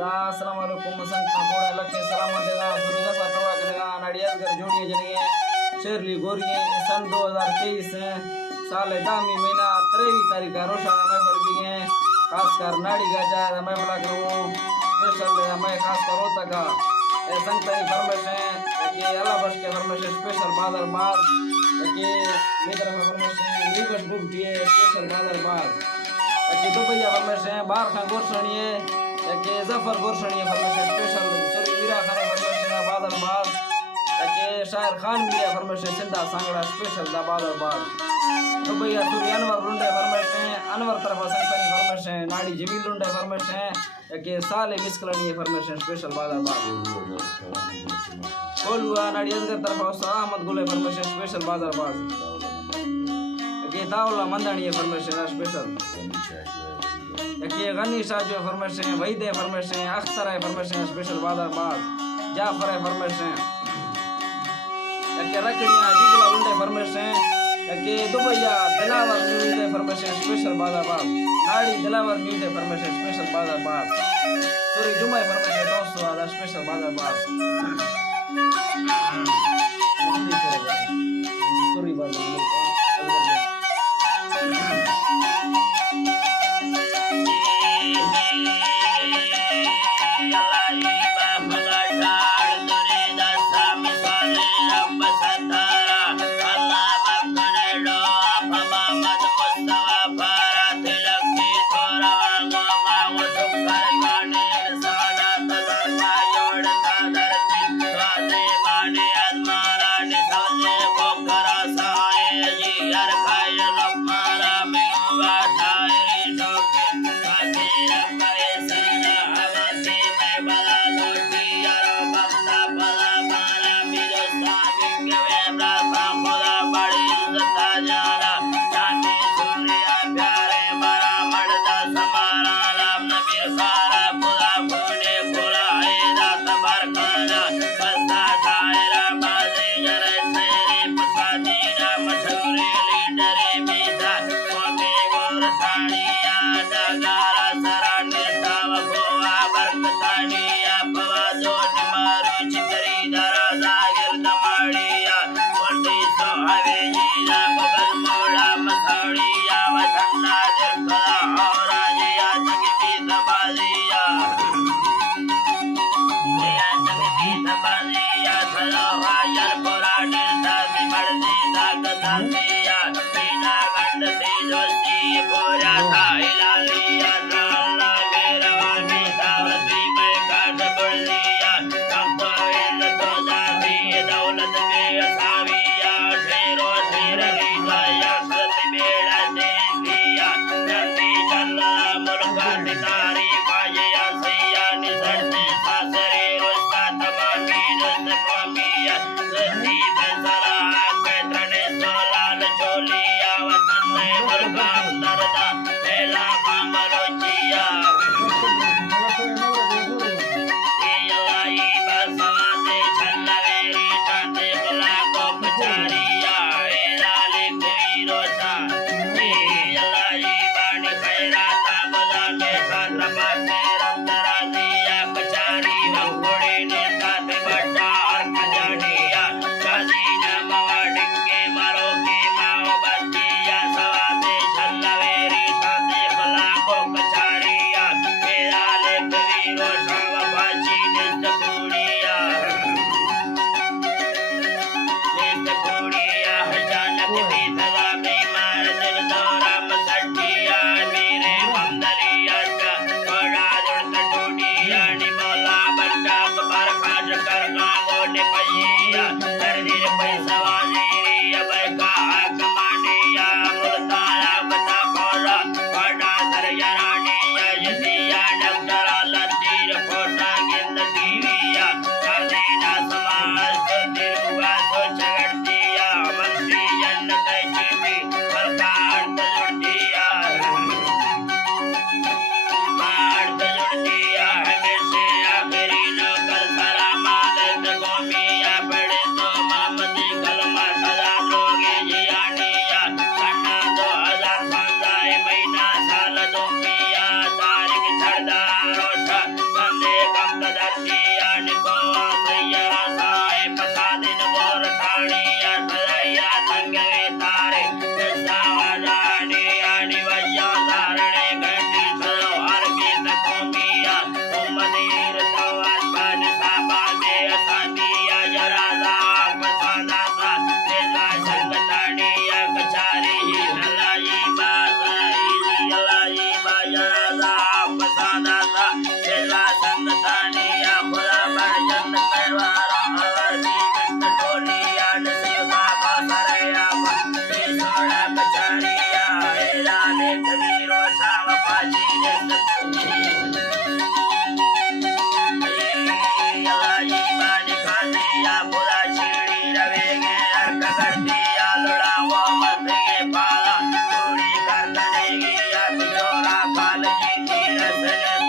अस्सलामुअलैकुम संगता कोड़ा लखे सलाम देगा सुरजा फतवा करेगा नाडियाज घर जोड़िए जनेगे शेरली गोरिए सन 2023 साल दामी महीना 23 तारीख का रोशा मैं पड़ भी गए खासकर नाड़ी गाजा मैं बोला करूँ स्पेशल मैं खासकर होता का संगता की फरमाइश है कि अल्लाह बश के फरमाइश स्पेशल बादल बाज कि मेरी तरफ फरमाइश है लीबस बुक दिए स्पेशल बादल बाज कि तो भैया फरमाइश है बाहर खां गोरसणिए कि जफर गोरसणिए फरमाइश स्पेशल सॉरी वीरा खान फरमाइश है बादल बाज कि शायर खान भी है फरमाइश सिंधा सांगड़ा स्पेशल दा बादल बाज तो भैया सूर्य अनवर लुंडे फरमाइश है अनवर तरफ संगता की फरमाइश है नाड़ी जमील लुंडे फरमाइश है कि साले मिसकलनी फरमाइश स्पेशल बादल बाज कोलुआ नाड़ी असगर तरफ अहमद गुले फरमाइश स्पेशल बादल बाज कि दाउला मंदानी फरमाइश स्पेशल कि गनी शाह जो फरमाइश है वहीद फरमाइश है अख्तर है फरमाइश स्पेशल बादल बाज जाफर है फरमाइश है कि रकड़ियां दीगला लुंडे फरमाइश है कि दुबैया दिलावर म्यूजिक फरमाइश स्पेशल बादल बाज नाड़ी दिलावर म्यूजिक फरमाइश स्पेशल बादल बाज सूरी जुमा फरमाइश दोस्तों आदा स्पेशल बादल बाज सूरी बादल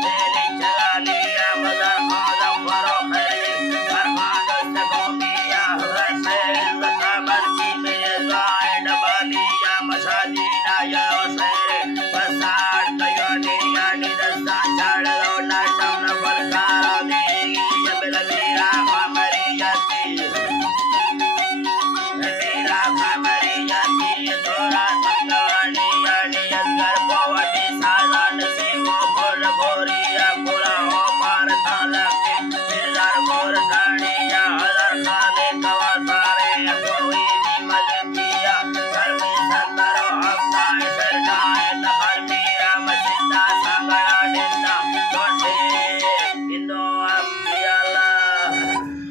तेरी चला लिया मजा खाजा फरो खैरी फरमान सगोमिया हसैन खबर की में जाए डबालिया मसाजीना या